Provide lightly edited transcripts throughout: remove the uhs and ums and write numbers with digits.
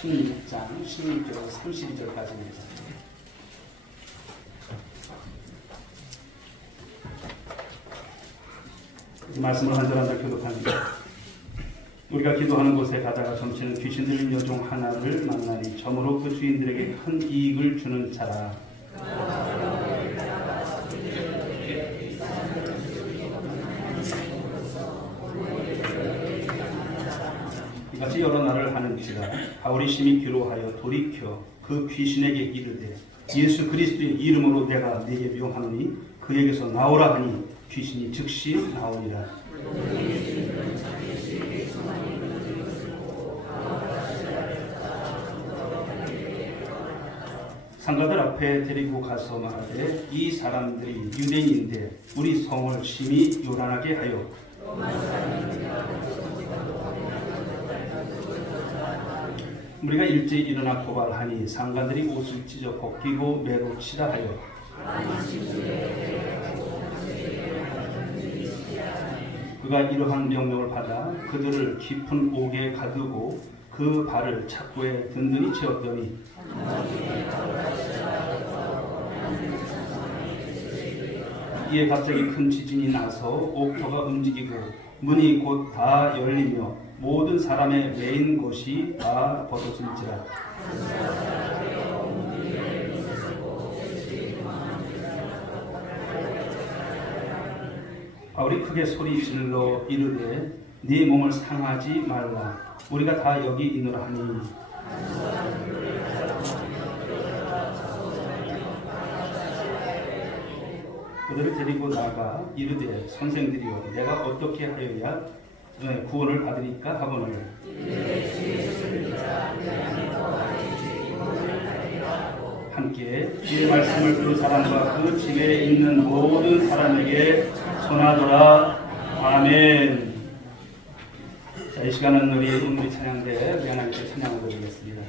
16장 16절 32절까지입니다. 이 말씀을 한 절 한 절 교독합니다. 우리가 기도하는 곳에 가다가 점치는 귀신 들린 여종 하나를 만나니 점으로 그 주인들에게 큰 이익을 주는 자라. 이같이 여러 날을 하는지라 바울이 심히 괴로워하여 돌이켜 그 귀신에게 이르되 예수 그리스도의 이름으로 내가 네게 명하노니 그에게서 나오라 하니 귀신이 즉시 나오니라. 상가들 앞에 데리고 가서 말하되 이 사람들이 유대인인데 우리 성을 심히 요란하게 하여 우리가 일제히 일어나 고발하니 상관들이 옷을 찢어 벗기고 매로 치라 하여 그가 이러한 명령을 받아 그들을 깊은 옥에 가두고 그 발을 착고에 든든히 채웠더니 이에 갑자기 큰 지진이 나서 옥터가 움직이고 문이 곧 다 열리며 모든 사람의 매인 것이 다 벗어진지라. 바울이 크게 소리 질러 이르되 네 몸을 상하지 말라. 우리가 다 여기 있노라 하니 그들을 데리고 나가 이르되 선생들이여 내가 어떻게 하여야 구원을 받으리까 하거늘 함께 이 말씀을 그 사람과 그 집에 있는 모든 사람에게 전하더라. 아멘. 자, 이 시간은 우리 찬양대 우리 하나님께 찬양을 드리겠습니다.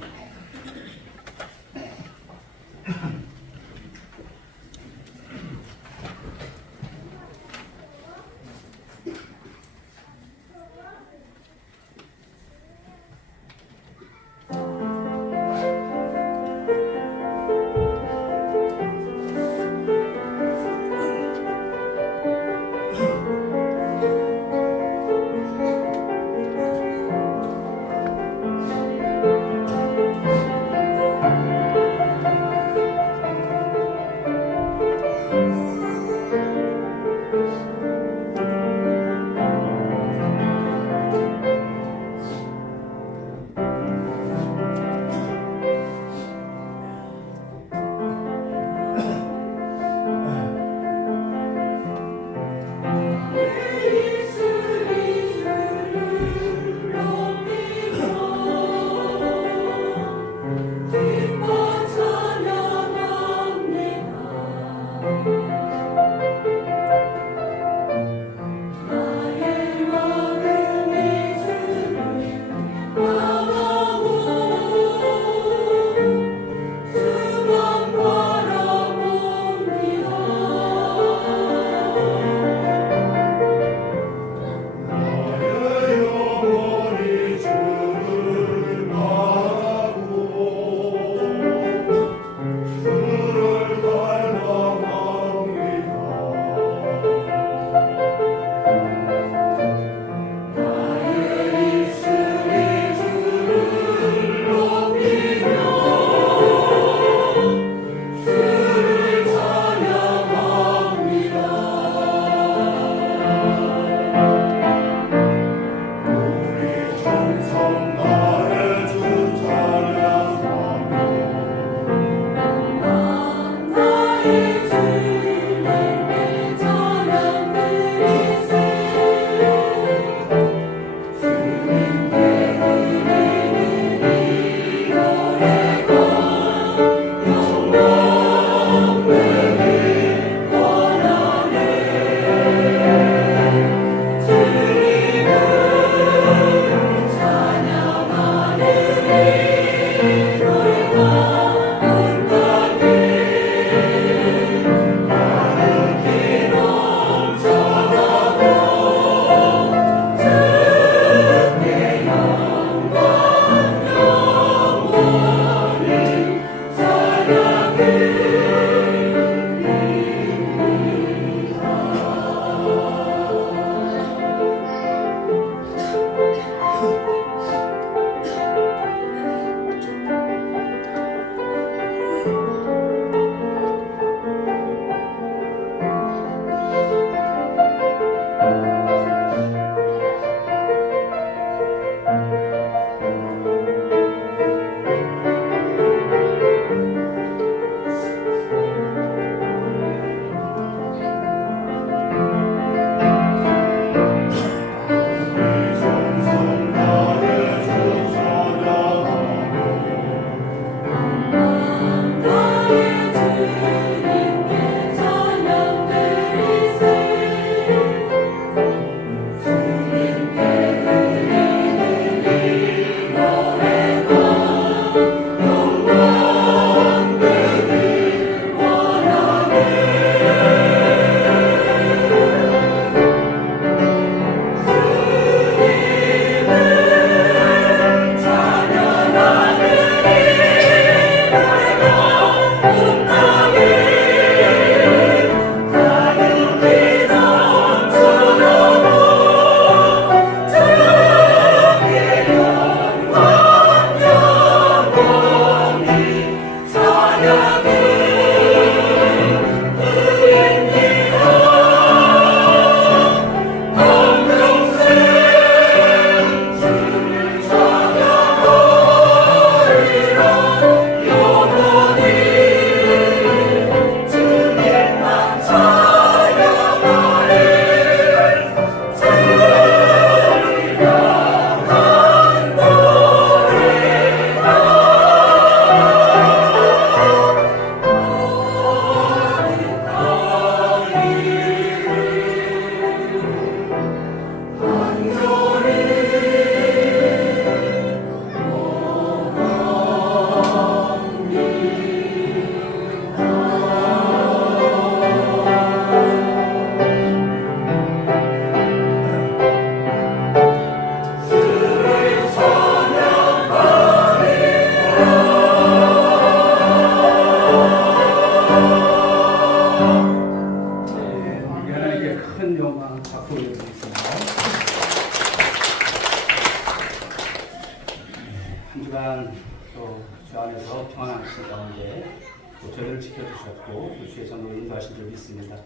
한 주간 또 주 안에서 평안하신 가운데 또 저희를 지켜주셨고 또 주의 전으로 인도하신 줄 믿습니다.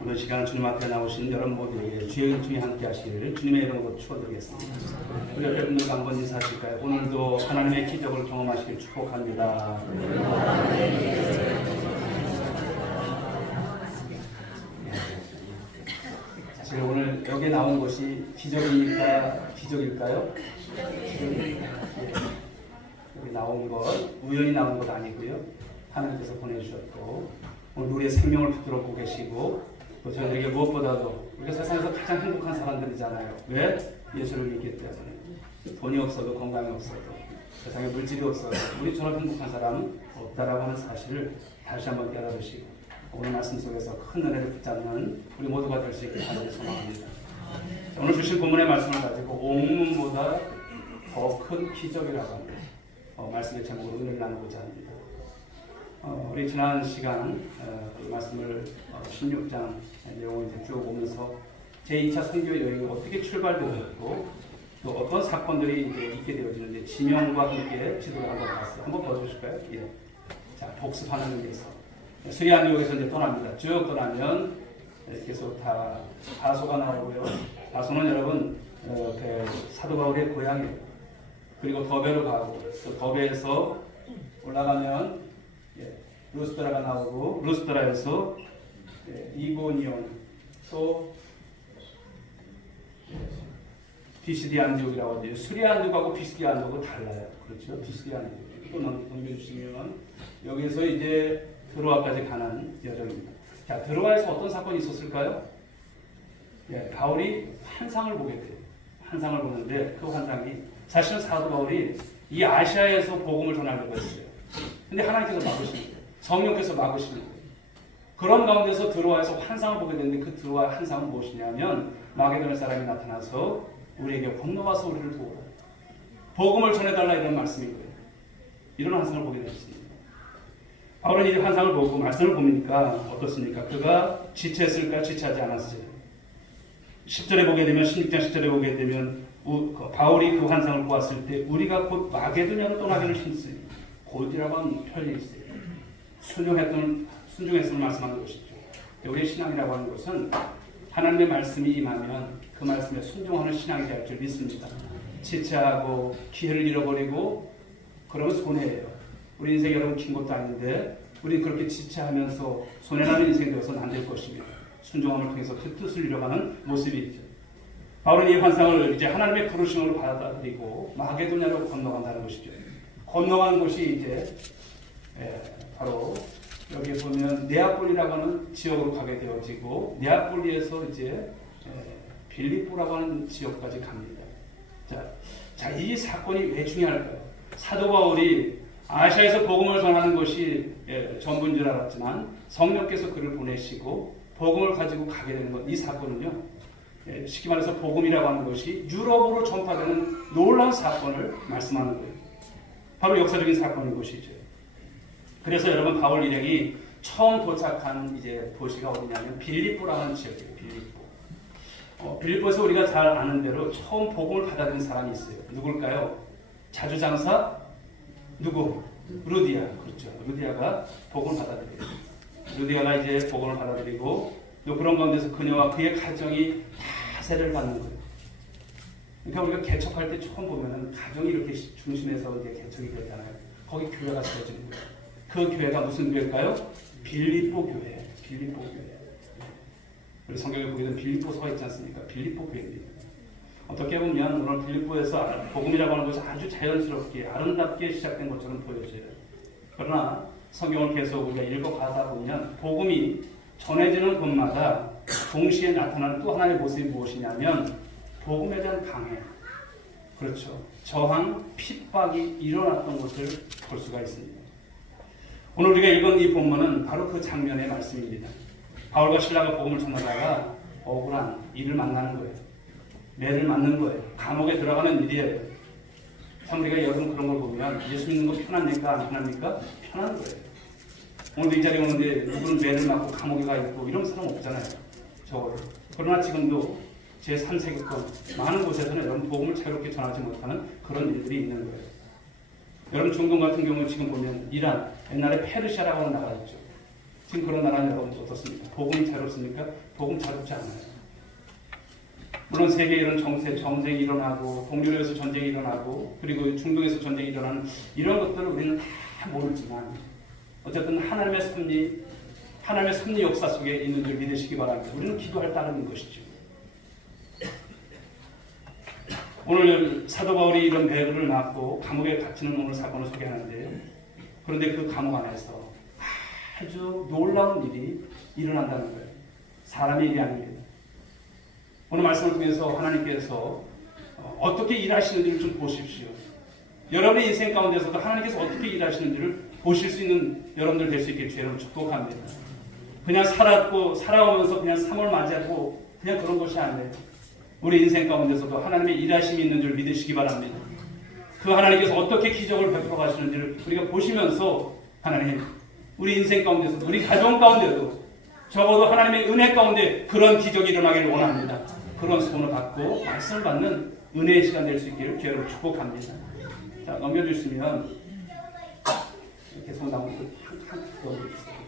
오늘 시간 주님 앞에 나오신 여러분 모두에게 주의 은총이 함께 하시기를 주님의 이름으로 축원드리겠습니다. 우리 옆에 분들과 한번 인사하실까요? 오늘도 하나님의 기적을 경험하시길 축복합니다. 사실 오늘 여기 나온 것이 기적입니까? 기적일까요? 여기 나온 것 우연히 나온 것 아니고요. 하나님께서 보내주셨고 오늘 우리의 생명을 붙들고 계시고 또 저희에게 무엇보다도 우리가 세상에서 가장 행복한 사람들이잖아요. 왜? 예수를 믿기 때문에. 돈이 없어도 건강이 없어도 세상에 물질이 없어도 우리처럼 행복한 사람은 없다라고 하는 사실을 다시 한번 깨달으시고 오늘 말씀 속에서 큰 은혜를 붙잡는 우리 모두가 될 수 있게 하나님 소망합니다. 오늘 주신 본문의 말씀을 가지고 옥문보다 더 큰 기적이라고 하는 말씀의 제목으로 은혜를 나누고자 합니다. 우리 지난 시간 그 말씀을 16장 내용을 이제 쭉 보면서 제2차 선교 여행이 어떻게 출발되었고 또 어떤 사건들이 이제 있게 되어지는지 지명과 함께 지도를 한번 봤어요. 한번 보여주실까요? 예. 자, 복습하는 의미에서 수리안디옥에서 이제 떠납니다. 쭉 떠나면 계속 다 다소가 나오고요. 다소는 여러분 사도 바울의 고향이에요. 그리고 더베로 가고 또 더베에서 올라가면 루스드라가 나오고 루스드라에서 이고니온 또 비시디 안디옥이라고 하죠. 수리 안디옥하고 비시디 안디옥은 달라요. 그렇죠? 비시디 안디옥 또 넘겨주시면 여기서 이제 드로아까지 가는 여정입니다. 자, 드로아에서 어떤 사건이 있었을까요? 바울이 환상을 보게 돼요. 환상을 보는데 그 환상이 사실은 사도 바울이 이 아시아에서 복음을 전하려고 했어요. 근데 하나님께서 막으시는 거예요. 성령께서 막으시는 거예요. 그런 가운데서 드로아에서 환상을 보게 되는데 그 드로아 환상은 무엇이냐면 마게도냐 사람이 나타나서 우리에게 건너와서 우리를 도우라. 복음을 전해달라 이런 말씀인 거예요. 이런 환상을 보게 되었습니다. 바울은 이 환상을 보고 말씀을 보니까 어떻습니까? 그가 지체했을까? 지체하지 않았어요. 10절에 보게 되면 16장 10절에 보게 되면 바울이 그 환상을 보았을 때 우리가 곧 마게도냐로 떠나기를 힘쓰요. 곧이라고 하는 편이 있어요. 순종했음을 말씀하는 것이죠. 우리의 신앙이라고 하는 것은 하나님의 말씀이 임하면 그 말씀에 순종하는 신앙이 될 줄 믿습니다. 지체하고 기회를 잃어버리고 그러면 손해예요. 우리 인생 여러분 긴 것도 아닌데 우리 그렇게 지체하면서 손해나는 인생이 되어서는 안 될 것입니다. 순종함을 통해서 그 뜻을 이뤄가는 모습이 있죠. 바울은 이 환상을 이제 하나님의 부르심으로 받아들이고 마게도냐로 건너간다는 것이죠. 건너간 곳이 이제 바로 여기 보면 네아폴리라고 하는 지역으로 가게 되어지고 네아폴리에서 이제 빌립보라고 하는 지역까지 갑니다. 자, 이 사건이 왜 중요할까요? 사도 바울이 아시아에서 복음을 전하는 것이 전부인 줄 알았지만 성령께서 그를 보내시고 복음을 가지고 가게 되는 것, 이 사건은요. 쉽게 말해서 복음이라고 하는 것이 유럽으로 전파되는 놀라운 사건을 말씀하는 거예요. 바로 역사적인 사건인 것이죠. 그래서 여러분 바울 일행이 처음 도착한 이제 도시가 어디냐면 빌립보라는 지역이에요. 빌립보에서 우리가 잘 아는 대로 처음 복음을 받아들인 사람이 있어요. 누굴까요? 자주장사 누구? 루디아. 그렇죠. 루디아가 복음을 받아들여요. 루디아가 이제 복음을 받아들이고 또 그런 가운데서 그녀와 그의 가정이 다 세례를 받는 거예요. 그러니까 우리가 개척할 때 처음 보면은 가정이 이렇게 중심에서 이제 개척이 되잖아요. 거기 교회가 세워지는 거예요. 그 교회가 무슨 교회일까요? 빌립보 교회. 빌립보 교회. 우리 성경에 보게 되면 빌립보서가 있지 않습니까? 빌립보 교회입니다. 어떻게 보면 오늘 빌립보에서 복음이라고 하는 것이 아주 자연스럽게 아름답게 시작된 것처럼 보여져요. 그러나 성경을 계속 우리가 읽어가다 보면 복음이 전해지는 곳마다 동시에 나타나는 또 하나의 모습이 무엇이냐면 복음에 대한 강해, 그렇죠. 저항, 핍박이 일어났던 것을 볼 수가 있습니다. 오늘 우리가 읽은 이 본문은 바로 그 장면의 말씀입니다. 바울과 실라가 복음을 전하다가 억울한 일을 만나는 거예요. 매를 맞는 거예요. 감옥에 들어가는 일이에요. 참 우리가 여러분 그런 걸 보면 예수 믿는 거 편합니까? 안 편합니까? 편한 거예요. 오늘도 이 자리에 오는데 누구는 매를 맞고 감옥에 가 있고 이런 사람 없잖아요. 저거를. 그러나 지금도 제3세기권 많은 곳에서는 여러분 복음을 자유롭게 전하지 못하는 그런 일들이 있는 거예요. 여러분 중동 같은 경우 지금 보면 이란, 옛날에 페르시아라고 하는 나라 있죠. 지금 그런 나라는 여러분 어떻습니까? 복음이 자유롭습니까? 복음 자유롭지 않아요. 물론 세계 이런 정쟁이 일어나고 동유럽에서 전쟁이 일어나고 그리고 중동에서 전쟁이 일어나는 이런 것들을 우리는 다 모르지만 어쨌든 하나님의 섭리 역사 속에 있는 줄 믿으시기 바랍니다. 우리는 기도할 따르는 것이죠. 오늘 사도 바울이 이런 배를 맞고 감옥에 갇히는 오늘 사건을 소개하는데요. 그런데 그 감옥 안에서 아주 놀라운 일이 일어난다는 거예요. 사람의 일이 아닙니다. 오늘 말씀을 통해서 하나님께서 어떻게 일하시는지를 좀 보십시오. 여러분의 인생 가운데서도 하나님께서 어떻게 일하시는지를 보실 수 있는 여러분들 될 수 있게 주님을 축복합니다. 그냥 살아오면서 그냥 3월 맞이하고 그냥 그런 것이 아니에요. 우리 인생 가운데서도 하나님의 일하심이 있는 줄 믿으시기 바랍니다. 그 하나님께서 어떻게 기적을 베풀어 가시는지를 우리가 보시면서 하나님, 우리 인생 가운데서도 우리 가정 가운데도 적어도 하나님의 은혜 가운데 그런 기적이 일어나기를 원합니다. 그런 소원을 받고 말씀을 받는 은혜의 시간 될 수 있기를 주여로 축복합니다. 자, 넘겨주시면 계속 나오는 넘겨주세요.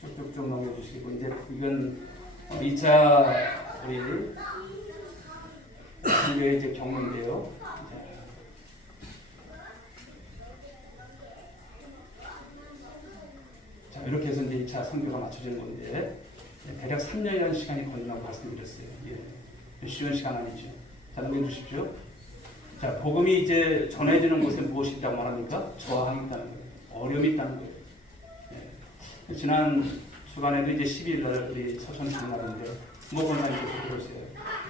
쭉쭉쭉 넘겨주시고 이제 이건 2차 우리 교회 이제 경험인데요. 자, 이렇게 해서 이제 2차 선교가 맞춰지는 건데 대략 3년이라는 시간이 걸린다고 말씀드렸어요. 예. 쉬운 시간 아니죠. 자, 넘겨주십시오. 자, 복음이 이제 전해지는 곳에 무엇이 있다고 말합니까? 저항이 있다는 거예요. 어려움이 있다는 거예요. 예. 지난 주간에도 이제 12일 날 우리 서천 주문하는데 뭐 권사님께서 그러세요.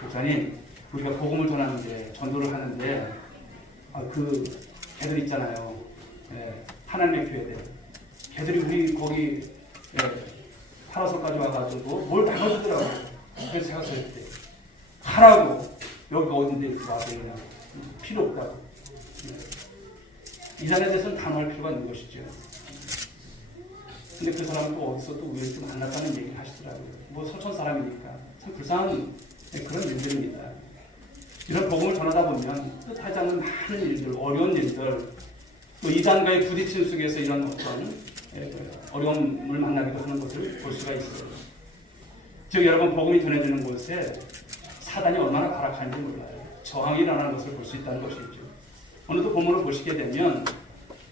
목사님, 우리가 복음을 전하는데 전도를 하는데 그 걔들 있잖아요. 예. 하나님의 교회들. 걔들이 우리 거기 파라솔까지 와가지고 뭘 나눠주더라고요. 그래서 제가 그랬대. 가라고. 여기가 어딘데 와서 그냥 필요 없다고. 이 자리에 대해서는 단호할 필요가 있는 것이죠. 근데 그 사람은 또 어디서 또 우연히 좀 만났다는 얘기를 하시더라고요. 뭐 서천 사람이니까. 참 불쌍한 그런 일들입니다. 이런 복음을 전하다 보면 뜻하지 않는 많은 일들, 어려운 일들, 또 이단과의 부딪힘 속에서 이런 어떤 어려움을 만나기도 하는 것을 볼 수가 있어요. 즉 여러분 복음이 전해지는 곳에 사단이 얼마나 가락하는지 몰라요. 저항이 일어나는 것을 볼 수 있다는 것이죠. 오늘도 본문을 보시게 되면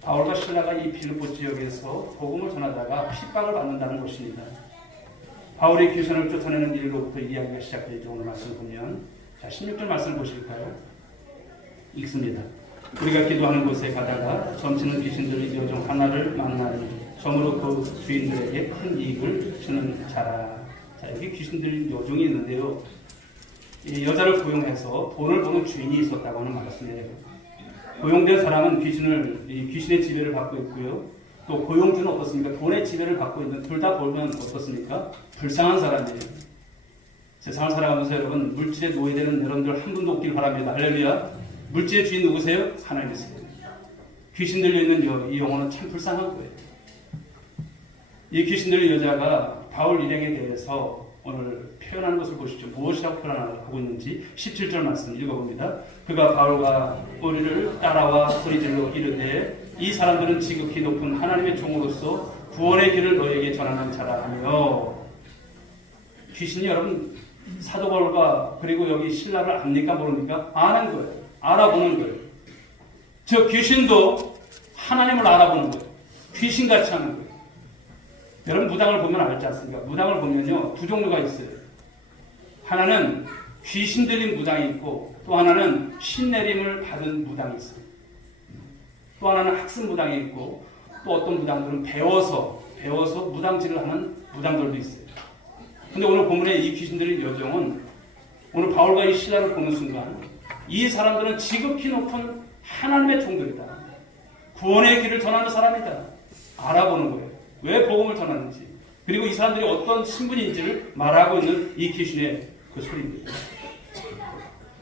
바울과 실라가 이 빌립보 지역에서 복음을 전하다가 핍박을 받는다는 것입니다. 바울이 귀신을 쫓아내는 일로부터 이야기가 시작되죠. 오늘 말씀 보면 자 16절 말씀을 보실까요? 읽습니다. 우리가 기도하는 곳에 가다가 점치는 귀신들의 여종 하나를 만나니 점으로 그 주인들에게 큰 이익을 주는 자라. 자, 여기 귀신들의 여종이 있는데요. 이 여자를 고용해서 돈을 버는 주인이 있었다고 하는 말씀이에요. 고용된 사람은 귀신의 지배를 받고 있고요. 또 고용주는 어떻습니까? 돈의 지배를 받고 있는 둘 다 보면 어떻습니까? 불쌍한 사람이에요. 세상을 살아가면서 여러분 물질에 노예되는 여러분들 한 분도 없길 바랍니다. 할렐루야. 물질의 주인 누구세요? 하나님이세요. 귀신 들려있는 이 영혼은 참 불쌍한 거예요. 이 귀신 들린 여자가 바울 일행에 대해서 오늘 표현하는 것을 보시죠. 무엇이라고 표현하고 있는지 17절 말씀 읽어봅니다. 그가 바울과 우리를 따라와 소리질러 이르되 이 사람들은 지극히 높은 하나님의 종으로서 구원의 길을 너에게 전하는 자라 하며. 귀신이 여러분 사도 바울과 그리고 여기 신라를 압니까 모릅니까? 아는 거예요. 알아보는 거예요. 저 귀신도 하나님을 알아보는 거예요. 귀신같이 하는 거예요. 여러분 무당을 보면 알지 않습니까? 무당을 보면요 두 종류가 있어요. 하나는 귀신 들린 무당이 있고 또 하나는 신내림을 받은 무당이 있어요. 또 하나는 학습 무당이 있고 또 어떤 무당들은 배워서 무당질을 하는 무당들도 있어요. 근데 오늘 본문의 이 귀신 들린 여종은 오늘 바울과 이 신라를 보는 순간 이 사람들은 지극히 높은 하나님의 종들이다. 구원의 길을 전하는 사람이다. 알아보는 거예요. 왜 복음을 전하는지 그리고 이 사람들이 어떤 신분인지를 말하고 있는 이 귀신의 그 소리입니다.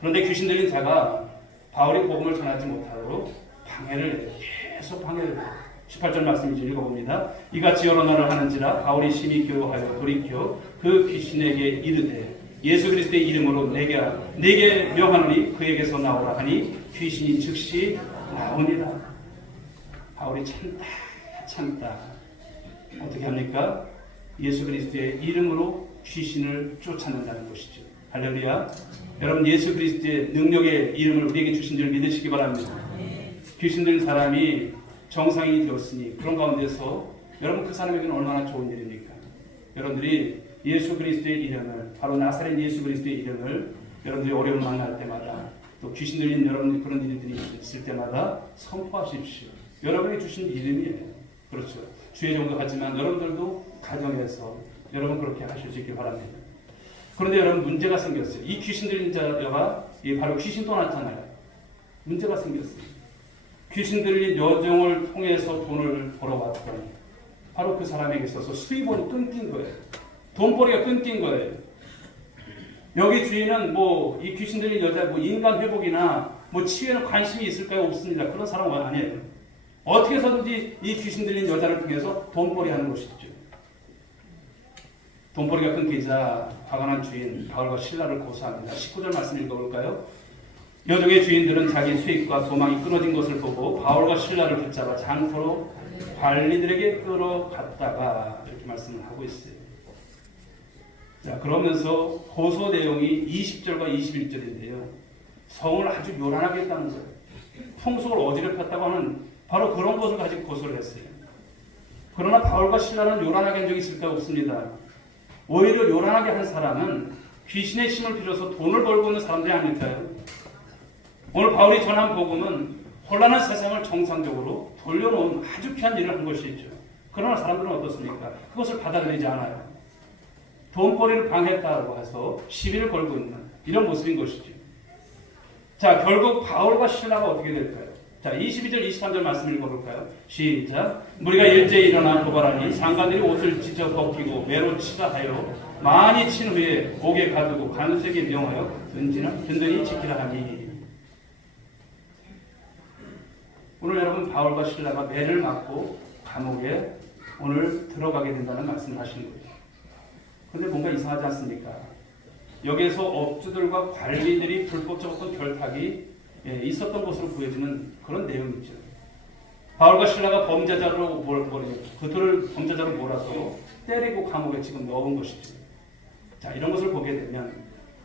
그런데 귀신 들린 자가 바울이 복음을 전하지 못하도록 방해를 해요. 계속 방해를 해요. 18절 말씀 이제 읽어봅니다. 이같이 여러 날을 하는지라 바울이 심히 교하여 돌이켜 그 귀신에게 이르되 예수 그리스도의 이름으로 내게 명하노니 그에게서 나오라 하니 귀신이 즉시 나옵니다. 바울이 참다. 어떻게 합니까? 예수 그리스도의 이름으로 귀신을 쫓아낸다는 것이죠. 할렐루야. 여러분, 예수 그리스도의 능력의 이름을 우리에게 주신 줄 믿으시기 바랍니다. 귀신 들린 사람이 정상인이 되었으니 그런 가운데서 여러분, 그 사람에게는 얼마나 좋은 일입니까? 여러분들이 예수 그리스도의 이름을, 바로 나사렛 예수 그리스도의 이름을 여러분들이 어려움 만날 때마다, 또 귀신 들린 여러분 그런 일들이 있을 때마다 선포하십시오. 여러분이 주신 이름이에요. 그렇죠. 주의 정도 같지만 여러분들도 가정에서 여러분 그렇게 하실 수 있길 바랍니다. 그런데 여러분, 문제가 생겼어요. 이 귀신 들린 자가 바로 귀신도 나타나요. 문제가 생겼어요. 귀신 들린 여종을 통해서 돈을 벌어왔더니 바로 그 사람에게 있어서 수입원이 끊긴 거예요. 돈벌이가 끊긴 거예요. 여기 주인은 이 귀신 들린 여자 인간 회복이나 치유에는 관심이 있을까요? 없습니다. 그런 사람은 아니에요. 어떻게 해서든지 이 귀신 들린 여자를 통해서 돈벌이 하는 것이죠. 돈벌이가 끊기자 화가 난 주인 바울과 실라를 고소합니다. 19절 말씀 읽어볼까요? 여종의 주인들은 자기 수익과 소망이 끊어진 것을 보고 바울과 실라를 붙잡아 장터로 관리들에게 끌어갔다가 이렇게 말씀을 하고 있어요. 자, 그러면서 고소 내용이 20절과 21절인데요. 성을 아주 요란하게 했다는 거예요. 풍속을 어지럽혔다고 하는 바로 그런 것을 가지고 고소를 했어요. 그러나 바울과 실라는 요란하게 한 적이 있을까? 없습니다. 오히려 요란하게 한 사람은 귀신의 힘을 빌어서 돈을 벌고 있는 사람들이 아닐까요? 오늘 바울이 전한 복음은 혼란한 세상을 정상적으로 돌려놓은 아주 귀한 일을 한 것이죠. 그러나 사람들은 어떻습니까? 그것을 받아들이지 않아요. 돈벌이를 방해했다고 해서 시비를 걸고 있는 이런 모습인 것이죠. 자, 결국 바울과 실라가 어떻게 될까요? 자, 22절, 23절 말씀 읽어볼까요? 시작. 무리가 일제히 일어나 도발하니 상관들이 옷을 찢어 벗기고 매로 치다 하여 많이 친 후에 옥에 가두고 간수에게 명하여 든든히 지키라 하니. 오늘 여러분, 바울과 실라가 매를 맞고 감옥에 오늘 들어가게 된다는 말씀을 하시는 거예요. 그런데 뭔가 이상하지 않습니까? 여기에서 업주들과 관리들이 불법적 어떤 결탁이 있었던 것으로 보여지는 그런 내용이죠. 바울과 실라가 범죄자로 그들을 범죄자로 몰아서 때리고 감옥에 지금 넣은 것이죠. 자, 이런 것을 보게 되면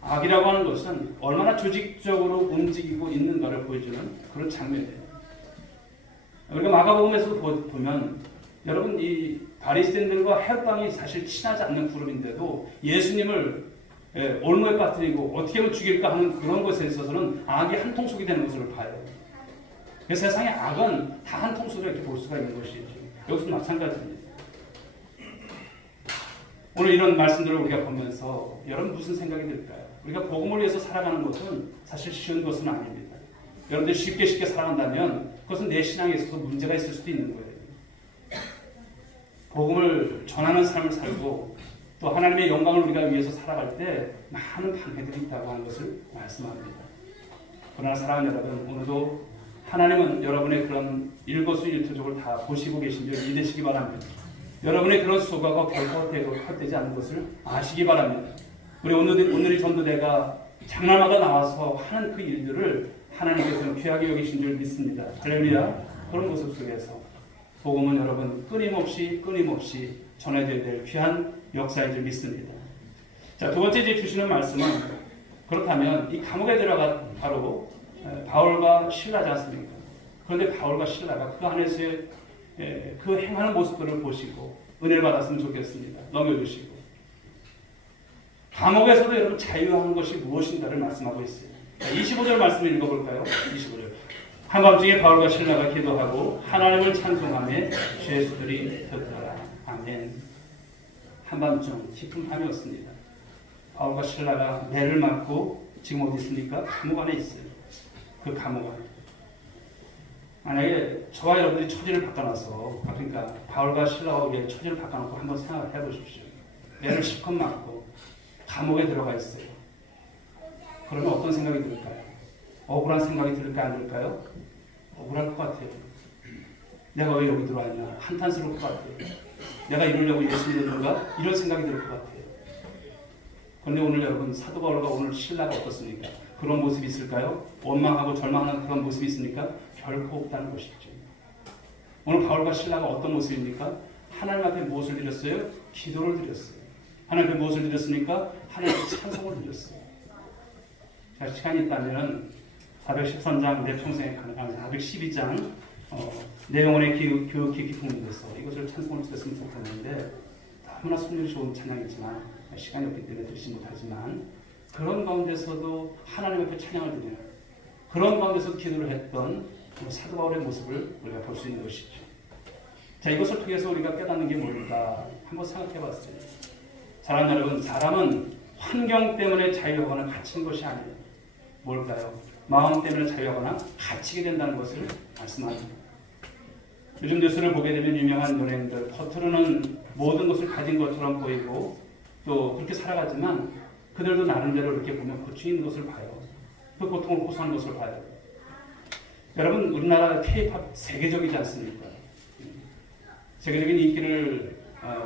악이라고 하는 것은 얼마나 조직적으로 움직이고 있는가를 보여주는 그런 장면이에요. 우리가 마가복음에서 보면 여러분, 이 바리새인들과 헤롯당이 사실 친하지 않는 그룹인데도 예수님을 올무에 빠뜨리고 어떻게 하면 죽일까 하는 그런 것에 있어서는 악이 한 통속이 되는 것을 봐요. 세상의 악은 다 한 통속으로 이렇게 볼 수가 있는 것이죠. 여기서 마찬가지입니다. 오늘 이런 말씀들을 우리가 보면서 여러분 무슨 생각이 들까요? 우리가 복음을 위해서 살아가는 것은 사실 쉬운 것은 아닙니다. 여러분들 쉽게 살아간다면 그것은 내 신앙에 있어서 문제가 있을 수도 있는 거예요. 복음을 전하는 삶을 살고 또 하나님의 영광을 우리가 위해서 살아갈 때 많은 방해들이 있다고 하는 것을 말씀합니다. 그러나 사랑하는 여러분, 오늘도 하나님은 여러분의 그런 일거수일투족을 다 보시고 계신 줄 믿으시기 바랍니다. 여러분의 그런 수고가 결코 헛되지 않는 것을 아시기 바랍니다. 우리 오늘의 전도대가 장날마다 나와서 하는 그 일들을 하나님께서는 귀하게 여기신 줄 믿습니다. 할렐루야. 그런 모습 속에서 복음은 여러분 끊임없이 전해져야 될 귀한 역사인 줄 믿습니다. 자, 두 번째 주시는 말씀은 그렇다면 이 감옥에 들어가 바로 바울과 실라지 않습니까? 그런데 바울과 실라가 그 안에서의 그 행하는 모습들을 보시고 은혜를 받았으면 좋겠습니다. 넘겨주시고 감옥에서도 여러분 자유하는 것이 무엇인가를 말씀하고 있어요. 자, 25절 말씀을 읽어볼까요? 25절. 한밤중에 바울과 실라가 기도하고 하나님을 찬송하며 죄수들이 듣더라. 아멘. 한밤중 깊은 밤이었습니다. 바울과 실라가 매를 맞고 지금 어디 있습니까? 감옥 안에 있어요. 그 감옥 안에. 만약에 저와 여러분들이 처지를 바꿔놔서, 그러니까 바울과 실라가 우리의 처지를 바꿔놓고 한번 생각을 해보십시오. 매를 실컷 맞고 감옥에 들어가 있어요. 그러면 어떤 생각이 들까요? 억울한 생각이 들까 안 들까요? 억울할 것 같아요. 내가 왜 여기 들어왔냐? 한탄스러울 것 같아요. 내가 이러려고 예수 믿는가? 이런 생각이 들 것 같아요. 그런데 오늘 여러분, 사도 바울과 오늘 실라가 어떻습니까? 그런 모습이 있을까요? 원망하고 절망하는 그런 모습이 있습니까? 결코 없다는 것이죠. 오늘 바울과 실라가 어떤 모습입니까? 하나님 앞에 무엇을 드렸어요? 기도를 드렸어요. 하나님 앞에 무엇을 드렸습니까? 하나님께 찬송을 드렸어요. 자, 시간이 있다면 413장 내 평생에 가능한 412장 내 영혼의 교육히 기쁨이 돼서 이것을 찬송을 드렸으면 좋겠는데 너무나 순전히 좋은 찬양이지만 시간이 없기 때문에 드리지 못하지만 그런 가운데서도 하나님 앞에 찬양을 드리는 그런 가운데서도 기도를 했던 사도 바울의 모습을 우리가 볼 수 있는 것이죠. 자, 이것을 통해서 우리가 깨닫는 게 뭘까 한번 생각해 봤어요. 사랑하는 여러분, 사람은 환경 때문에 자유하거나 갇힌 것이 아니에요. 뭘까요? 마음 때문에 자유하거나 갇히게 된다는 것을 말씀합니다. 요즘 뉴스를 보게 되면 유명한 연예인들 겉으로는 모든 것을 가진 것처럼 보이고 또 그렇게 살아가지만 그들도 나름대로 이렇게 보면 고충 있는 것을 봐요. 그 고통을 호소하는 것을 봐요. 여러분, 우리나라 K-팝 세계적이지 않습니까? 세계적인 인기를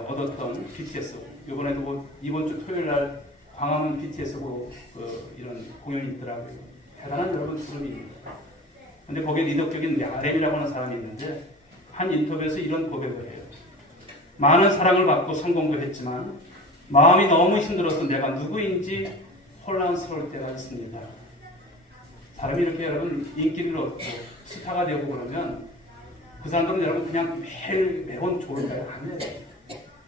얻었던 BTS. 이번에도 이번 주 토요일 날 광화문 BTS고 이런 공연이 있더라고요. 대단한 여러분 그룹입니다. 근데 거기에 리더격인 램이라고 하는 사람이 있는데 한 인터뷰에서 이런 고백을 해요. 많은 사랑을 받고 성공도 했지만 마음이 너무 힘들어서 내가 누구인지 혼란스러울 때가 있습니다. 사람이 이렇게 여러분 인기를 얻고 스타가 되고 그러면 그 사람들은 여러분 그냥 매번 좋을까요? 아니에요.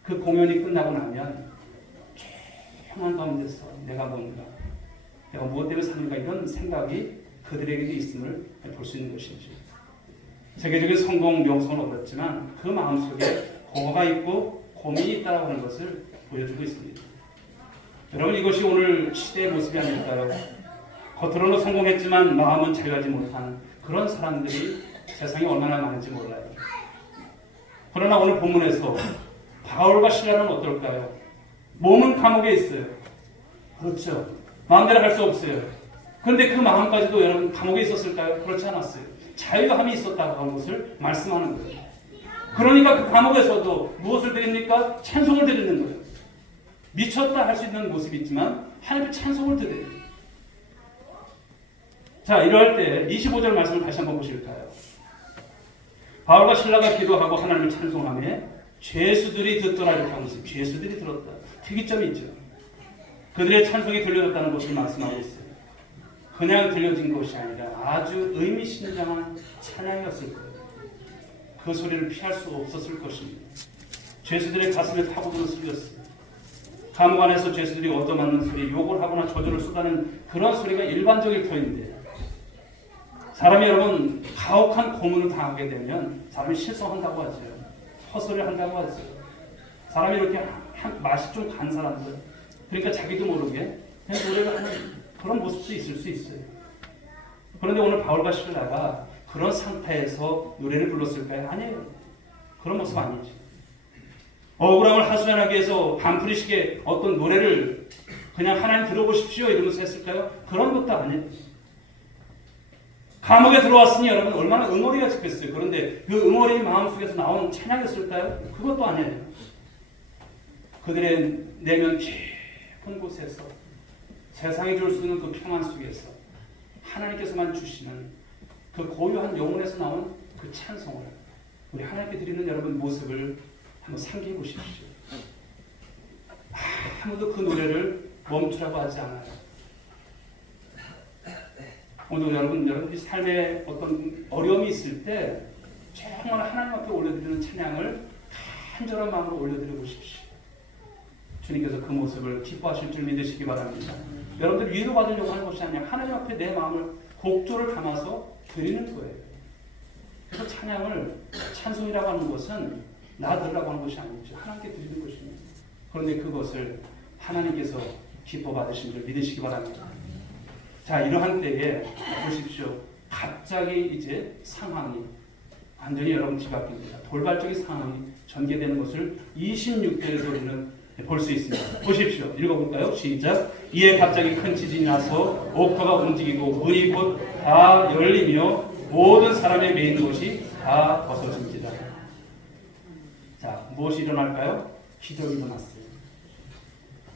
그 공연이 끝나고 나면 조용한 가운데서 내가 뭔가 내가 무엇 때문에 사는가 이런 생각이 그들에게도 있음을 볼 수 있는 것이죠. 세계적인 성공 명성을 얻었지만 그 마음속에 공허가 있고 고민이 있다고 하는 것을 보여주고 있습니다. 여러분, 이것이 오늘 시대의 모습이 아닐까요? 겉으로는 성공했지만 마음은 자유하지 못한 그런 사람들이 세상에 얼마나 많은지 몰라요. 그러나 오늘 본문에서 바울과 실라는 어떨까요? 몸은 감옥에 있어요. 그렇죠. 마음대로 할 수 없어요. 그런데 그 마음까지도 여러분 감옥에 있었을까요? 그렇지 않았어요. 자유함이 있었다고 하는 것을 말씀하는 거예요. 그러니까 그 감옥에서도 무엇을 드립니까? 찬송을 드리는 거예요. 미쳤다 할 수 있는 모습이 있지만 하나님의 찬송을 드려요. 자, 이럴 때 25절 말씀을 다시 한번 보실까요? 바울과 실라가 기도하고 하나님을 찬송하며 죄수들이 듣더라 이렇게 하고 있어요. 죄수들이 들었다. 특이점이 있죠. 그들의 찬송이 들려졌다는 것을 말씀하고 있어요. 그냥 들려진 것이 아니라 아주 의미심장한 찬양이었을 거예요. 그 소리를 피할 수 없었을 것입니다. 죄수들의 가슴에 타고드는 소리였어요. 감옥 안에서 죄수들이 얻어맞는 소리, 욕을 하거나 저주를 쏟아내는 그런 소리가 일반적일 터인데 사람이 여러분 가혹한 고문을 당하게 되면 사람이 실성한다고 하죠. 헛소리를 한다고 하죠. 사람이 이렇게 맛이 좀 간 사람들 그러니까 자기도 모르게 그냥 노래를 하는 그런 모습도 있을 수 있어요. 그런데 오늘 바울과 실라가 그런 상태에서 노래를 불렀을까요? 아니에요. 그런 모습 아니죠. 억울함을 하소연하기 위해서 반풀이식의 어떤 노래를 그냥 하나님 들어보십시오 이러면서 했을까요? 그런 것도 아니에요. 감옥에 들어왔으니 여러분 얼마나 응어리가 짚혔어요. 그런데 그 응어리 마음속에서 나온 찬양이었을까요? 그것도 아니에요. 그들의 내면 깊은 곳에서 세상이 줄 수 있는 그 평안 속에서 하나님께서만 주시는 그 고요한 영혼에서 나온 그 찬송을 우리 하나님께 드리는 여러분 모습을 한번 상기해 보십시오. 아무도 그 노래를 멈추라고 하지 않아요. 오늘 여러분들이 삶에 어떤 어려움이 있을 때 정말 하나님 앞에 올려드리는 찬양을 간절한 마음으로 올려드려 보십시오. 주님께서 그 모습을 기뻐하실 줄 믿으시기 바랍니다. 여러분들 위로받으려고 하는 것이 아니라 하나님 앞에 내 마음을 곡조를 담아서 드리는 거예요. 그래서 찬송이라고 하는 것은 나 들으라고 하는 것이 아니죠. 하나님께 드리는 것입니다. 그런데 그것을 하나님께서 기뻐 받으신 줄 믿으시기 바랍니다. 자, 이러한 때에 보십시오. 갑자기 이제 상황이 완전히 여러분 뒤바뀝니다. 돌발적인 상황이 전개되는 것을 26절에서 우리는 볼 수 있습니다. 보십시오. 읽어볼까요? 시작. 이에 갑자기 큰 지진이 나서 옥토가 움직이고 문이 곧 다 열리며 모든 사람의 메인 것이 다 벗어집니다. 자, 무엇이 일어날까요? 기적이 일어났어요.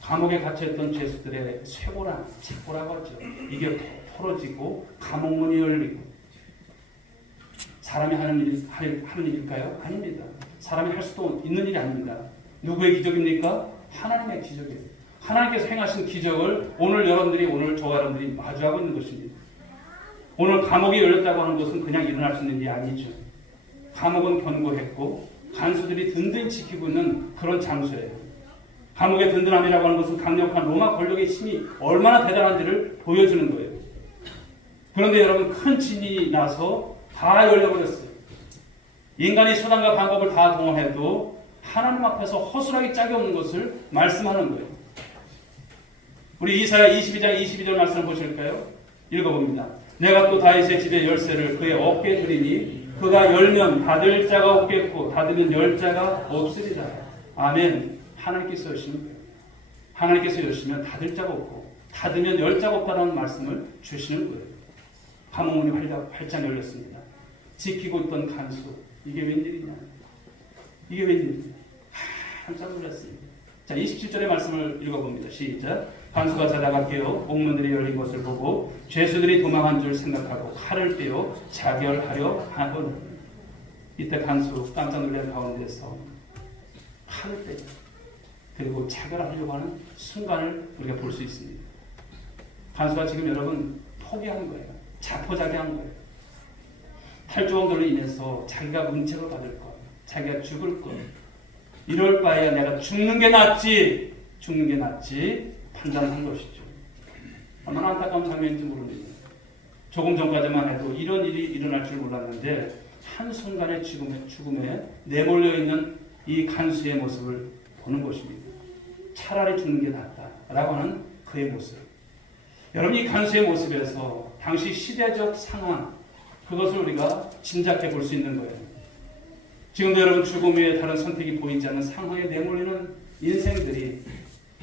감옥에 갇혀있던 죄수들의 쇠고랑, 착고라고 하죠. 이게 풀어지고 감옥문이 열리고 사람이 하는 일일까요? 아닙니다. 사람이 할 수도 있는 일이 아닙니다. 누구의 기적입니까? 하나님의 기적이에요. 하나님께서 행하신 기적을 오늘 여러분들이, 오늘 저와 여러분들이 마주하고 있는 것입니다. 오늘 감옥이 열렸다고 하는 것은 그냥 일어날 수 있는 일이 아니죠. 감옥은 견고했고 간수들이 든든히 지키고 있는 그런 장소예요. 감옥의 든든함이라고 하는 것은 강력한 로마 권력의 힘이 얼마나 대단한지를 보여주는 거예요. 그런데 여러분, 큰 진이 나서 다 열려버렸어요. 인간이 수단과 방법을 다 동원해도 하나님 앞에서 허술하게 짝이 없는 것을 말씀하는 거예요. 우리 이사야 22장 22절 말씀을 보실까요? 읽어봅니다. 내가 또 다윗의 집의 열쇠를 그의 어깨에 두리니 그가 열면 닫을 자가 없겠고 닫으면 열 자가 없으리라. 아멘. 하나님께서 여시는 거예요. 하나님께서 여시면 닫을 자가 없고 닫으면 열 자가 없다는 말씀을 주시는 거예요. 감옥문이 활짝 열렸습니다. 지키고 있던 간수, 이게 웬일이냐? 이게 웬일이냐? 깜짝 놀랐습니다. 자, 27절의 말씀을 읽어봅니다. 시작. 간수가 자다가 깨어 옥문들이 열린 것을 보고 죄수들이 도망한 줄 생각하고 칼을 떼어 자결하려 하거늘. 이때 간수 깜짝 놀란 가운데서 칼을 떼요. 그리고 자결하려고 하는 순간을 우리가 볼 수 있습니다. 간수가 지금 여러분 포기한 거예요. 자포자기한 거예요. 탈주범들로 인해서 자기가 문책을 받을 것, 자기가 죽을 것, 이럴 바에야 내가 죽는 게 낫지 판단한 것이죠. 얼마나 안타까운 장면인지 모릅니다. 조금 전까지만 해도 이런 일이 일어날 줄 몰랐는데 한순간의 죽음에 내몰려 있는 이 간수의 모습을 보는 것입니다. 차라리 죽는 게 낫다라고 하는 그의 모습. 여러분, 이 간수의 모습에서 당시 시대적 상황, 그것을 우리가 짐작해 볼 수 있는 거예요. 지금도 여러분 죽음 외에 다른 선택이 보이지 않는 상황에 내몰리는 인생들이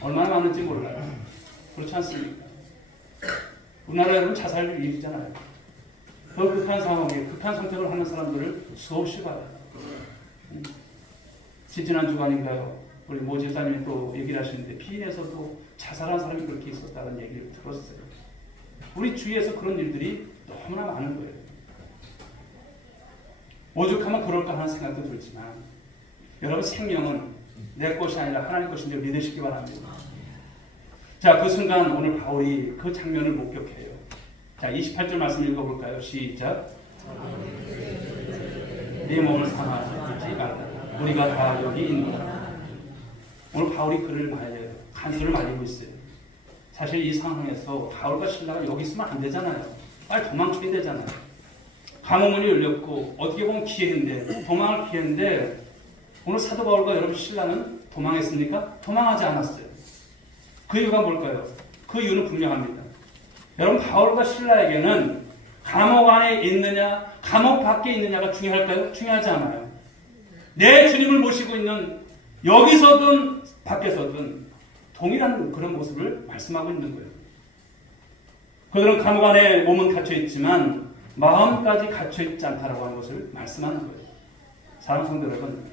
얼마나 많은지 몰라요. 그렇지 않습니까? 우리나라 여러분 자살률 1위잖아요. 더 극한 상황에 극한 선택을 하는 사람들을 수없이 봐요. 지지난 주간인가요? 우리 모 집사님이 또 얘기를 하시는데 피인에서도 자살한 사람이 그렇게 있었다는 얘기를 들었어요. 우리 주위에서 그런 일들이 너무나 많은 거예요. 오죽하면 그럴까 하는 생각도 들지만 여러분, 생명은 내 것이 아니라 하나님 것인 줄 믿으시기 바랍니다. 자, 그 순간 오늘 바울이 그 장면을 목격해요. 자, 28절 말씀 읽어볼까요? 시작. 네 몸을 상하지 말라. 우리가 다 여기 있노라. 오늘 바울이 그를 말해요. 간수를 말리고 있어요. 사실 이 상황에서 바울과 신라가 여기 있으면 안 되잖아요. 빨리 도망쳐야 되잖아요. 감옥문이 열렸고 어떻게 보면 기회인데, 도망을 피했는데 오늘 사도 바울과 여러분 신라는 도망했습니까? 도망하지 않았어요. 그 이유가 뭘까요? 그 이유는 분명합니다. 여러분, 바울과 신라에게는 감옥 안에 있느냐 감옥 밖에 있느냐가 중요할까요? 중요하지 않아요. 내 주님을 모시고 있는 여기서든 밖에서든 동일한 그런 모습을 말씀하고 있는 거예요. 그들은 감옥 안에 몸은 갇혀있지만 마음까지 갇혀있지 않다라고 하는 것을 말씀하는 거예요. 사랑하는 성도 여러분,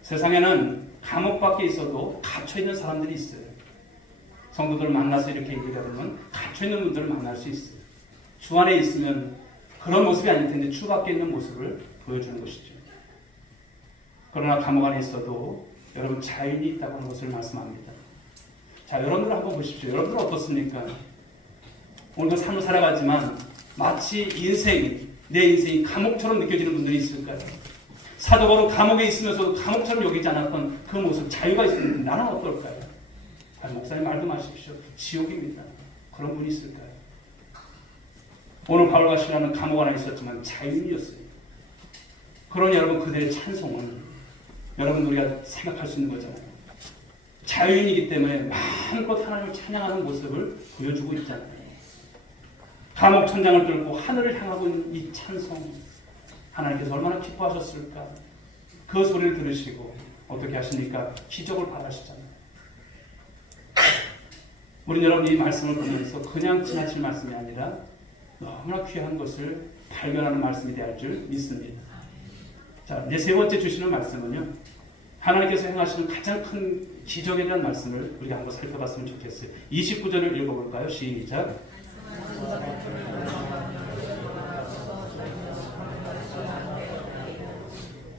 세상에는 감옥 밖에 있어도 갇혀있는 사람들이 있어요. 성도들을 만나서 이렇게 얘기하면 갇혀있는 분들을 만날 수 있어요. 주 안에 있으면 그런 모습이 아닐 텐데 주 밖에 있는 모습을 보여주는 것이죠. 그러나 감옥 안에 있어도 여러분 자유이 있다고 하는 것을 말씀합니다. 자, 여러분들 한번 보십시오. 여러분들 어떻습니까? 오늘도 삶을 살아가지만 마치 내 인생이 감옥처럼 느껴지는 분들이 있을까요? 사도 바로 감옥에 있으면서도 감옥처럼 여기지 않았던 그 모습, 자유가 있었는데 나는 어떨까요? 목사님 말도 마십시오. 지옥입니다. 그런 분이 있을까요? 오늘 바울과 실라는 감옥 안에 있었지만 자유인이었어요. 그러니 여러분, 그들의 찬송은 여러분 우리가 생각할 수 있는 거잖아요. 자유인이기 때문에 마음껏 하나님을 찬양하는 모습을 보여주고 있잖아요. 감옥 천장을 뚫고 하늘을 향하고 있는 이 찬송, 하나님께서 얼마나 기뻐하셨을까? 그 소리를 들으시고 어떻게 하십니까? 기적을 바라시잖아요. 우리 여러분, 이 말씀을 보면서 그냥 지나칠 말씀이 아니라 너무나 귀한 것을 발견하는 말씀이 되어야 할 줄 믿습니다. 자, 이제 세 번째 주시는 말씀은요, 하나님께서 행하시는 가장 큰 기적에 대한 말씀을 우리가 한번 살펴봤으면 좋겠어요. 29절을 읽어볼까요? 시작.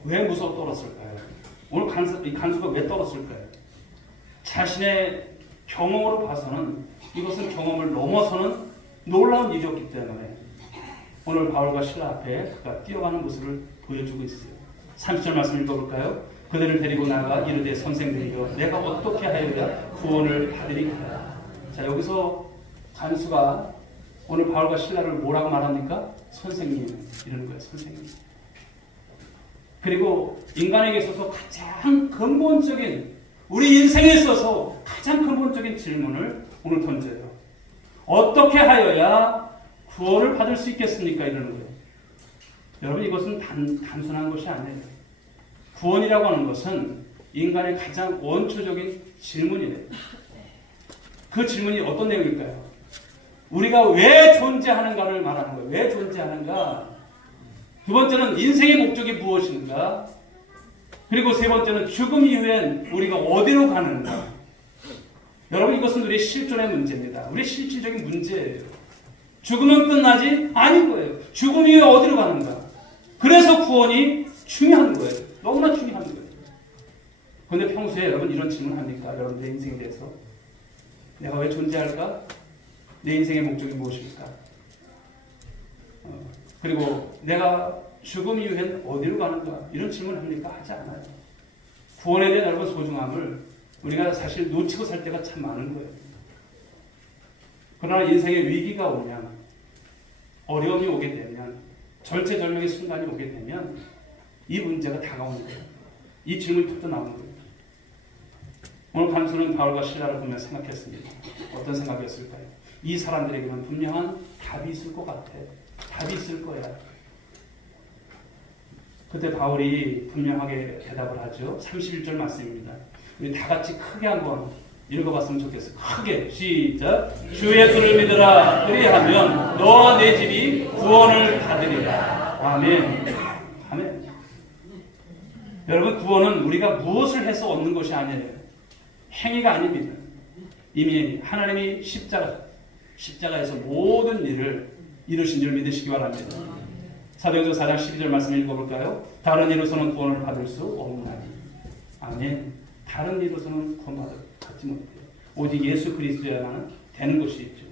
왜 무서워 떨었을까요? 오늘 간수가 왜 떨었을까요? 자신의 경험으로 봐서는 이것은 경험을 넘어서는 놀라운 일이었기 때문에 오늘 바울과 실라 앞에 그가 뛰어가는 모습을 보여주고 있어요. 30절 말씀 읽어볼까요? 그들을 데리고 나가 이르되 선생들이여 내가 어떻게 하여야 구원을 받으리까? 자, 여기서 간수가 오늘 바울과 실라를 뭐라고 말합니까? 선생님 이러는 거예요. 선생님. 그리고 인간에게 있어서 가장 근본적인, 우리 인생에 있어서 가장 근본적인 질문을 오늘 던져요. 어떻게 하여야 구원을 받을 수 있겠습니까? 이러는 거예요. 여러분, 이것은 단순한 것이 아니에요. 구원이라고 하는 것은 인간의 가장 원초적인 질문이에요. 그 질문이 어떤 내용일까요? 우리가 왜 존재하는가를 말하는 거예요. 왜 존재하는가? 두 번째는 인생의 목적이 무엇인가? 그리고 세 번째는 죽음 이후엔 우리가 어디로 가는가? 여러분, 이것은 우리의 실존의 문제입니다. 우리의 실질적인 문제예요. 죽으면 끝나지? 아닌 거예요. 죽음 이후에 어디로 가는가? 그래서 구원이 중요한 거예요. 너무나 중요한 거예요. 그런데 평소에 여러분 이런 질문 합니까? 여러분 내 인생에 대해서 내가 왜 존재할까? 내 인생의 목적이 무엇일까? 그리고 내가 죽음 이후엔 어디로 가는가? 이런 질문을 합니까? 하지 않아요. 구원에 대한 여러분 소중함을 우리가 사실 놓치고 살 때가 참 많은 거예요. 그러나 인생의 위기가 오면, 어려움이 오게 되면, 절체절명의 순간이 오게 되면 이 문제가 다가오는 거예요. 이 질문이 툭 나오는 거예요. 오늘 간수는 바울과 실라를 보며 생각했습니다. 어떤 생각이었을까요? 이 사람들에게는 분명한 답이 있을 것 같아. 답이 있을 거야. 그때 바울이 분명하게 대답을 하죠. 31절 말씀입니다. 우리 다 같이 크게 한번 읽어봤으면 좋겠어요. 크게 시작. 주 예수를 믿으라. 그리하면 너와 내 집이 구원을 받으리라. 아멘. 아멘. 여러분, 구원은 우리가 무엇을 해서 얻는 것이 아니에요. 행위가 아닙니다. 이미 하나님이 십자가에서 모든 일을 이루신 줄 믿으시기 바랍니다. 사도행전 4장 12절 말씀 읽어볼까요? 다른 이로서는 구원을 받을 수 없나니. 아멘. 다른 이로서는 구원받지 못해요. 오직 예수 그리스도야만 되는 것이 있죠.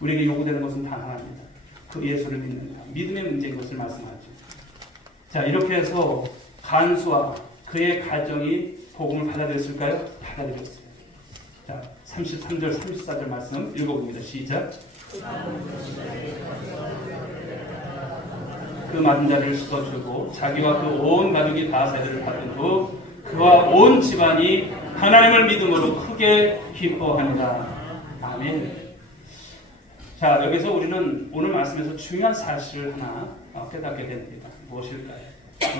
우리에게 요구되는 것은 단 하나입니다. 그 예수를 믿는다. 믿음의 문제인 것을 말씀하죠. 자, 이렇게 해서 간수와 그의 가정이 복음을 받아들였을까요? 받아들였어요. 자, 33절, 34절 말씀 읽어봅니다. 시작. 그 맞은 자를 씻어주고 자기와 그 온 가족이 다 세례를 받은 후 그와 온 집안이 하나님을 믿음으로 크게 기뻐합니다. 아멘. 자, 여기서 우리는 오늘 말씀에서 중요한 사실을 하나 깨닫게 됩니다. 무엇일까요?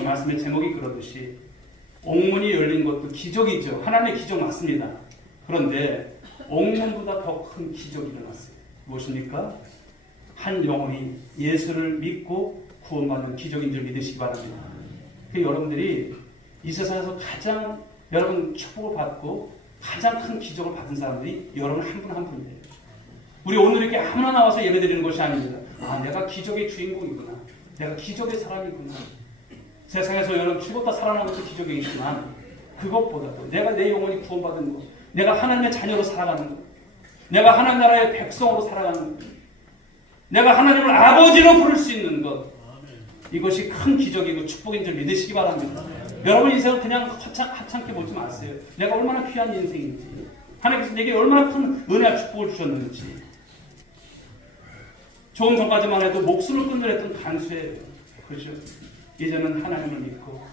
이 말씀의 제목이 그러듯이 옥문이 열린 것도 기적이죠. 하나님의 기적 맞습니다. 그런데 옥문보다 더 큰 기적이 일어났어요. 무엇입니까? 한 영혼이 예수를 믿고 구원받는 기적인 줄 믿으시기 바랍니다. 여러분들이 이 세상에서 가장 여러분 축복을 받고 가장 큰 기적을 받은 사람들이 여러분 한 분 한 분이에요. 우리 오늘 이렇게 아무나 나와서 예배드리는 것이 아닙니다. 아, 내가 기적의 주인공이구나. 내가 기적의 사람이구나. 세상에서 여러분 죽었다 살아난 것도 기적이겠지만 그것보다도 내가 내 영혼이 구원받은 것, 내가 하나님의 자녀로 살아가는 것, 내가 하나님 나라의 백성으로 살아가는 것, 내가 하나님을 아버지로 부를 수 있는 것, 이것이 큰 기적이고 축복인 줄 믿으시기 바랍니다. 여러분 인생을 그냥 하찮게 보지 마세요. 내가 얼마나 귀한 인생인지, 하나님께서 내게 얼마나 큰 은혜와 축복을 주셨는지. 조금 전까지만 해도 목숨을 끊으랬던 간수예요. 그렇죠? 이제는 하나님을 믿고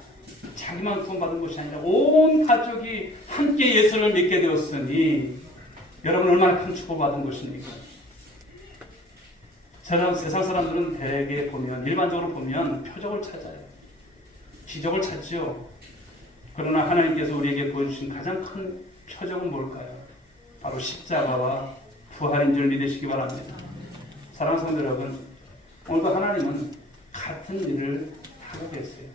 자기만 구원받은 것이 아니라 온 가족이 함께 예수를 믿게 되었으니 여러분 얼마나 큰 축복을 받은 것입니까? 세상 사람들은 대개 보면, 일반적으로 보면 표적을 찾아요. 기적을 찾지요. 그러나 하나님께서 우리에게 보여주신 가장 큰 표적은 뭘까요? 바로 십자가와 부활인 줄 믿으시기 바랍니다. 사랑하는 성도 여러분, 오늘도 하나님은 같은 일을 하고 계세요.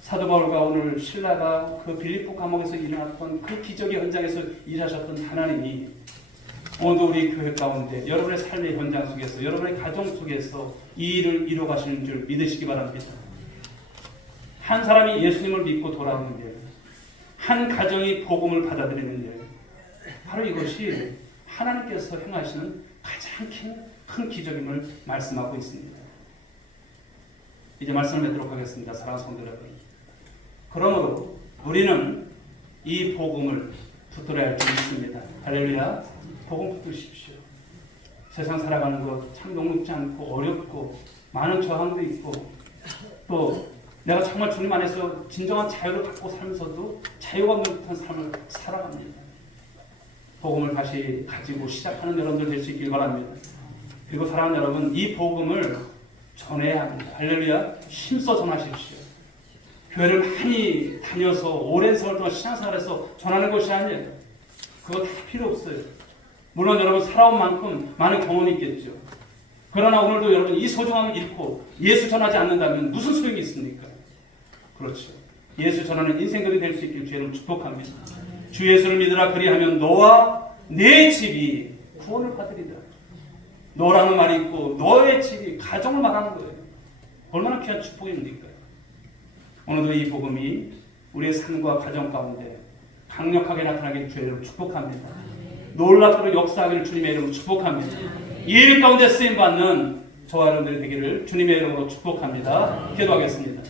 사도 바울과 오늘 실라가 그 빌립보 감옥에서 일어났던 그 기적의 현장에서 일하셨던 하나님이 오늘도 우리 교회 가운데 여러분의 삶의 현장 속에서, 여러분의 가정 속에서 이 일을 이루어 가시는 줄 믿으시기 바랍니다. 한 사람이 예수님을 믿고 돌아오는 일, 한 가정이 복음을 받아들이는 일, 바로 이것이 하나님께서 행하시는 가장 큰 기적임을 말씀하고 있습니다. 이제 말씀을 맺도록 하겠습니다. 사랑하는 성도 여러분, 그러므로 우리는 이 복음을 붙들어야 할 줄 믿습니다. 할렐루야. 복음 붙드십시오. 세상 살아가는 것 참 녹록지 않고 어렵고 많은 저항도 있고, 또 내가 정말 주님 안에서 진정한 자유를 갖고 살면서도 자유가 없는 듯한 삶을 살아갑니다. 복음을 다시 가지고 시작하는 여러분들 될 수 있길 바랍니다. 그리고 사랑하는 여러분, 이 복음을 전해야 합니다. 할렐루야. 힘써 전하십시오. 교회를 많이 다녀서 오랜 세월 동안 신앙생활에서 전하는 것이 아니에요. 그거 다 필요 없어요. 물론 여러분 살아온 만큼 많은 경험이 있겠죠. 그러나 오늘도 여러분 이 소중함을 잃고 예수 전하지 않는다면 무슨 소용이 있습니까? 그렇죠. 예수 전하는 인생들이 될 수 있길 주의를 축복합니다. 주 예수를 믿으라, 그리하면 너와 내 집이 구원을 받으리라. 너라는 말이 있고 너의 집이 가정을 말하는 거예요. 얼마나 귀한 축복입니까? 오늘도 이 복음이 우리의 삶과 가정 가운데 강력하게 나타나길 주의를 축복합니다. 놀랍도록 역사하기를 주님의 이름으로 축복합니다. 이 일 가운데 쓰임받는 저와 여러분들이 되기를 주님의 이름으로 축복합니다. 기도하겠습니다.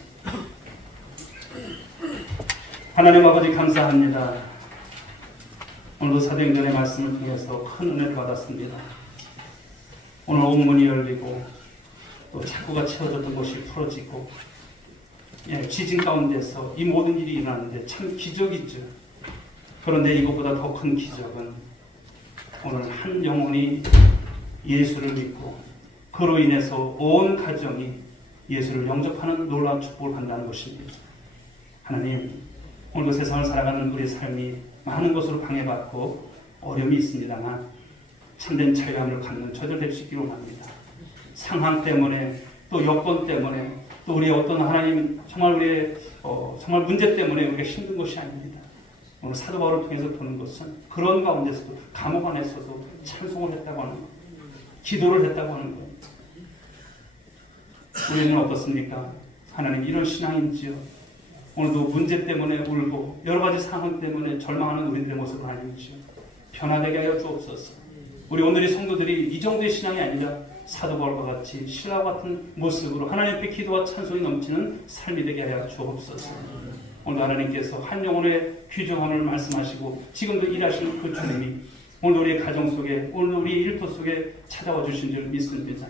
하나님 아버지 감사합니다. 오늘도 사도행전의 말씀을 통해서 큰 은혜를 받았습니다. 오늘 옥문이 열리고 또 착고가 채워졌던 것이 풀어지고, 지진 가운데서 이 모든 일이 일어나는데 참 기적이죠. 그런데 이것보다 더 큰 기적은 오늘 한 영혼이 예수를 믿고 그로 인해서 온 가정이 예수를 영접하는 놀라운 축복을 받는다는 것입니다. 하나님, 오늘도 세상을 살아가는 우리의 삶이 많은 것으로 방해받고 어려움이 있습니다만 참된 자유함을 갖는 저들 될 수 있기를 원합니다. 상황 때문에 또 여건 때문에 또 우리의 어떤 하나님 정말 우리의 정말 문제 때문에 우리가 힘든 것이 아닙니다. 오늘 사도 바울을 통해서 보는 것은 그런 가운데서도 감옥 안에서도 찬송을 했다고 하는 것, 기도를 했다고 하는 것. 우리는 어떻습니까? 하나님, 이런 신앙인지요? 오늘도 문제 때문에 울고 여러 가지 상황 때문에 절망하는 우리들의 모습은 아닌지요? 변화되게 하여 주옵소서. 우리 오늘의 성도들이 이 정도의 신앙이 아니라 사도 바울과 같이 신라와 같은 모습으로 하나님 앞에 기도와 찬송이 넘치는 삶이 되게 하여 주옵소서. 오늘 하나님께서 한 영혼의 귀중함을 말씀하시고 지금도 일하시는 그 주님이 오늘 우리의 가정 속에, 오늘 우리 일터 속에 찾아와 주신 줄 믿습니다.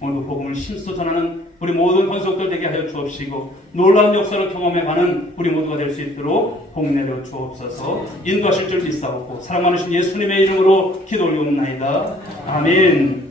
오늘도 복음을 힘써 전하는 우리 모든 권속들 되게 하여 주옵시고 놀라운 역사를 경험해가는 우리 모두가 될 수 있도록 복 내려 주옵소서. 인도하실 줄 믿사옵고 사랑 많으신 예수님의 이름으로 기도 올리옵나이다. 아멘.